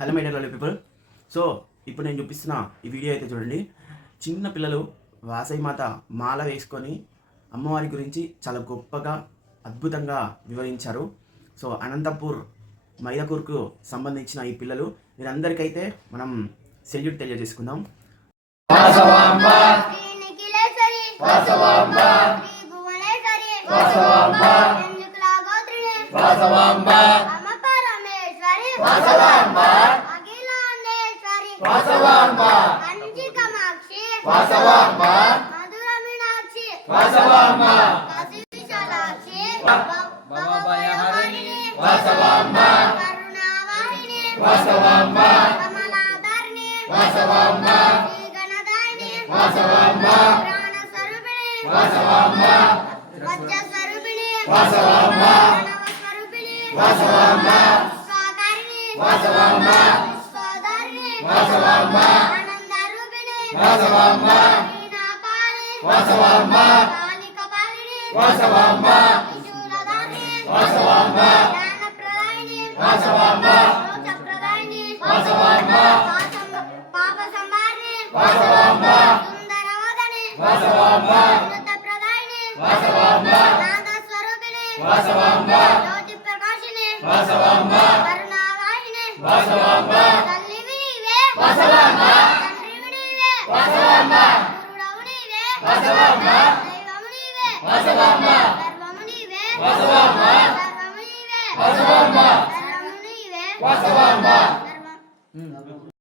Hello my dear people. So ఇప్పుడు నేను చూపిస్తున్న ఈ వీడియో అయితే చూడండి. చిన్న పిల్లలు వాసవి మాత మాల వేసుకొని అమ్మవారి గురించి చాలా గొప్పగా అద్భుతంగా వివరించారు. సో అనంతపూర్ మైదకూర్కు సంబంధించిన ఈ పిల్లలు వీరందరికైతే మనం సెల్యూట్ తెలియజేసుకుందాం.